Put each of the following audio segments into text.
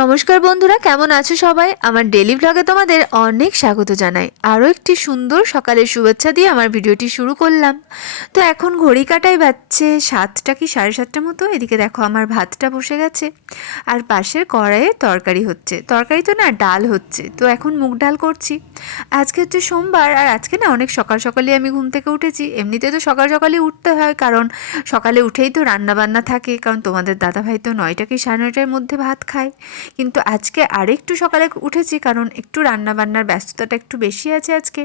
নমস্কার বন্ধুরা, কেমন আছো সবাই? আমার ডেলি ভ্লগে তোমাদের অনেক স্বাগত জানাই। আরও একটি সুন্দর সকালের শুভেচ্ছা দিয়ে আমার ভিডিওটি শুরু করলাম। তো এখন ঘড়ি কাটাই বাজছে সাতটা কি সাড়ে সাতটা মতো? এদিকে দেখো আমার ভাতটা বসে গেছে। আর পাশের কড়াইয়ে তরকারি হচ্ছে। তরকারি তো না, ডাল হচ্ছে। তো এখন মুগ ডাল করছি। আজকে হচ্ছে সোমবার, আর আজকে না অনেক সকাল সকালে আমি ঘুম থেকে উঠেছি। এমনিতে তো সকাল সকালে উঠতে হয়, কারণ সকালে উঠেই তো রান্না বান্না থাকে। কারণ তোমাদের দাদাভাই তো নয়টা কি সাড়ে নয়টার মধ্যে ভাত খায়। কিন্তু আজকে আরেকটু সকালে উঠেছি, কারণ একটু রান্না বান্নার ব্যস্ততাটা একটু বেশি আছে আজকে।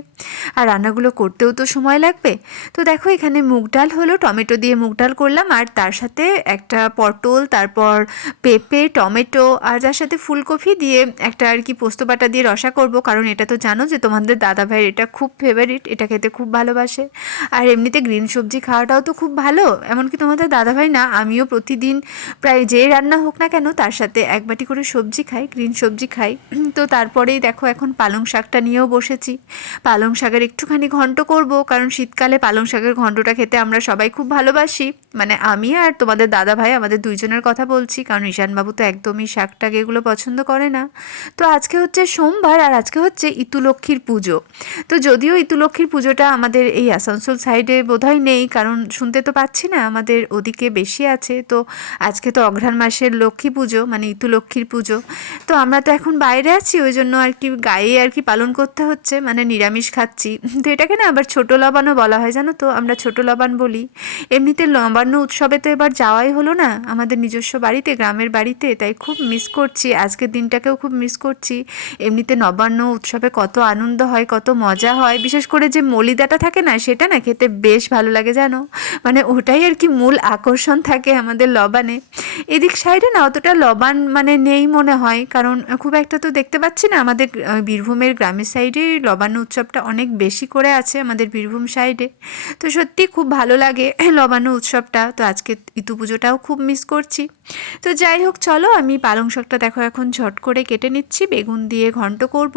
আর রান্নাগুলো করতেও তো সময় লাগবে। তো দেখো, এখানে মুগ ডাল হলো, টমেটো দিয়ে মুগ ডাল করলাম, আর তার সাথে একটা পটল, তারপর পেঁপে, টমেটো, আর যার সাথে ফুলকপি দিয়ে একটা আর কি পোস্ত বাটা দিয়ে রসা করব। কারণ এটা তো জানো যে তোমাদের দাদা ভাইয়ের এটা খুব ফেভারিট এটা খেতে খুব ভালোবাসে। আর এমনিতে গ্রিন সবজি খাওয়াটাও তো খুব ভালো, এমনকি তোমাদের দাদা ভাই না, আমিও প্রতিদিন প্রায় যে রান্না হোক না কেন, তার সাথে এক বাটি করে সবজি খাই গ্রিন সবজি খাই। তো তারপরেই দেখো এখন পালং শাকটা নিয়েও বসেছি। পালং শাকের একটুখানি ঘন্ট করব, কারণ শীতকালে পালং শাকের ঘন্টটা খেতে আমরা সবাই খুব ভালোবাসি। মানে আমি আর তোমাদের দাদা ভাই আমাদের দুইজনের কথা বলছি, কারণ ঈশানবাবু তো একদমই শাক টাক এগুলো পছন্দ করে না। তো আজকে হচ্ছে সোমবার আর আজকে হচ্ছে ইতুলক্ষ্মীর পুজো। তো যদিও ইতুলক্ষ্মীর পুজোটা আমাদের এই আসানসোল সাইডে বোধহয় নেই, কারণ শুনতে তো পাচ্ছি না আমাদের ওদিকে বেশি আছে। তো আজকে তো অঘ্রাণ মাসের লক্ষ্মী পুজো মানে ইতুলক্ষ্মীর পুজো। তো আমরা তো এখন বাইরে আছি, ওই জন্য আর কি গায়ে আর কি পালন করতে হচ্ছে মানে নিরামিষ খাচ্ছি। তো এটাকে না আবার ছোটো লবানও বলা হয়, জানো তো? আমরা ছোটো লবান বলি। এমনিতে নবান্ন উৎসবে তো এবার যাওয়াই হলো না, আমাদের নিজস্ব বাড়িতে, গ্রামের বাড়িতে, তাই খুব মিস করছি। আজকের দিনটাকেও খুব মিস করছি। এমনিতে নবান্ন উৎসবে কত আনন্দ হয়, কত মজা হয়। বিশেষ করে যে মলিদাটা থাকে না, সেটা না খেতে বেশ ভালো লাগে, জানো? মানে ওটাই আর কি মূল আকর্ষণ থাকে আমাদের লবানে এদিক সাইডে না অতটা লবান মানে নেই মনে হয়। কারণ খুব একটা তো দেখতে পাচ্ছি না। আমাদের বীরভূমের গ্রামের সাইডে লবান্ন উৎসবটা অনেক বেশি করে আছে আমাদের বীরভূম সাইডে তো সত্যি খুব ভালো লাগে লবান্ন উৎসবটা। তো আজকে ইতু পুজোটাও খুব মিস করছি। তো যাই হোক, চলো আমি পালং শাকটা দেখো এখন ঝট করে কেটে নিচ্ছি। বেগুন দিয়ে ঘন্ট করব।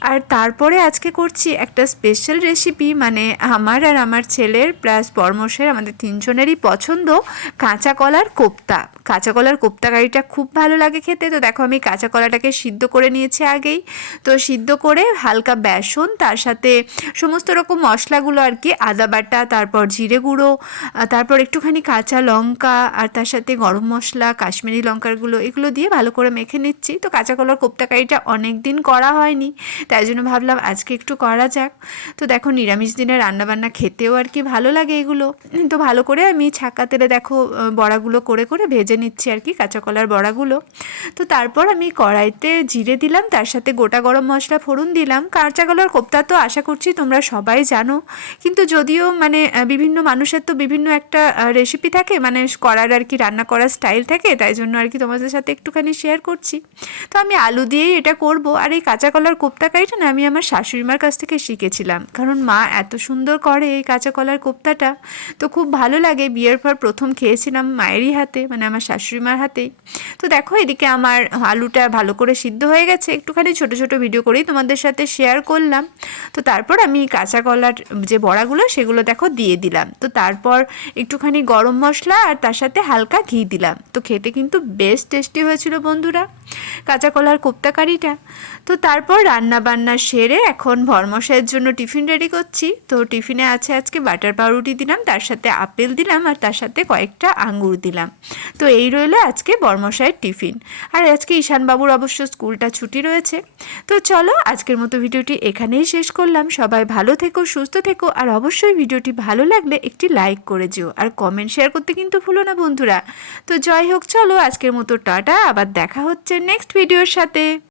আর তারপরে আজকে করছি একটা স্পেশাল রেসিপি মানে আমার আর আমার ছেলের প্লাস পরমশের আমাদের তিনজনেরই পছন্দ কাঁচা কলার কোপ্তা। কাঁচা কলার কোপ্তা কারিটা খুব ভালো লাগে খেতে। তো দেখো আমি কাঁচা কলাটাকে সিদ্ধ করে নিয়েছি আগেই। তো সিদ্ধ করে হালকা বেসন, তার সাথে সমস্ত রকম মশলাগুলো আর কি, আদা বাটা, তারপর জিরে গুঁড়ো তারপর একটুখানি কাঁচা লঙ্কা, আর তার সাথে গরম মশলা, কাশ্মীরি লঙ্কারগুলো এগুলো দিয়ে ভালো করে মেখে নিচ্ছি। তো কাঁচা কলার কোপ্তাকারিটা অনেক দিন করা হয়নি, তাই জন্য ভাবলাম আজকে একটু করা যাক। তো দেখো নিরামিষ দিনে রান্নাবান্না খেতেও আর কি ভালো লাগে এগুলো। তো ভালো করে আমি ছাকা তেলে দেখো বড়াগুলো করে করে ভেজে নিচ্ছি আর কি, কাঁচা কলার বড়াগুলো। তো তারপর আমি কড়াইতে জিরে দিলাম, তার সাথে গোটা গরম মশলা ফোড়ন দিলাম। কাঁচা কলার কোপ্তা তো আশা করছি তোমরা সবাই জানো। কিন্তু যদিও মানে বিভিন্ন মানুষের তো বিভিন্ন একটা রেসিপি থাকে মানে করার আর কি রান্না করার স্টাইল থাকে, তাই জন্য আর কি তোমাদের সাথে একটুখানি শেয়ার করছি। তো আমি আলু দিয়েই এটা করব, আর এই কাঁচা কলার কোপ্তা কারিটা না আমি আমার শাশুড়িমার কাছ থেকে শিখেছিলাম। কারণ মা এত সুন্দর করে এই কাঁচা কলার কোপ্তাটা, তো খুব ভালো লাগে। বিয়ের পর প্রথম খেয়েছিলাম মায়েরই হাতে মানে আমার শাশুড়িমার হাতেই। তো দেখো এদিকে আমার আলুটা ভালো করে সিদ্ধ হয়ে গেছে, একটুখানি ছোট ছোট ভিডিও করেই তোমাদের সাথে শেয়ার করলাম। তো তারপর আমি কাঁচা কলার যে বড়াগুলো, সেগুলো দেখো দিয়ে দিলাম। তো তারপর একটুখানি গরম মশলা আর তার সাথে হালকা ঘি দিলাম। তো খেতে কিন্তু বেশ টেস্টি হয়েছিল বন্ধুরা। কাঁচা কলার কোপ্তা কারিটা তো তারপর রান্না বান্না সেরে এখন ভরমশাইয়ের জন্য টিফিন রেডি করছি। তো টিফিনে আছে আজকে বাটার পাউরুটি দিলাম, তার সাথে আপেল দিলাম আর তার সাথে কয়েকটা আঙ্গুর দিলাম। তো এই রইল আজকে বর্মশাইয়ের টিফিন। আর আজকে ঈশানবাবুর অবশ্য স্কুলটা ছুটি রয়েছে। তো চলো আজকের মতো ভিডিওটি এখানেই শেষ করলাম। সবাই ভালো থেকো, সুস্থ থেকো আর অবশ্যই ভিডিওটি ভালো লাগলে একটি লাইক করে যেও আর কমেন্ট শেয়ার করতে কিন্তু ভুলো না বন্ধুরা। তো জয় হোক, চলো আজকের মতো টাটা, আবার দেখা হচ্ছে নেক্সট ভিডিওর সাথে।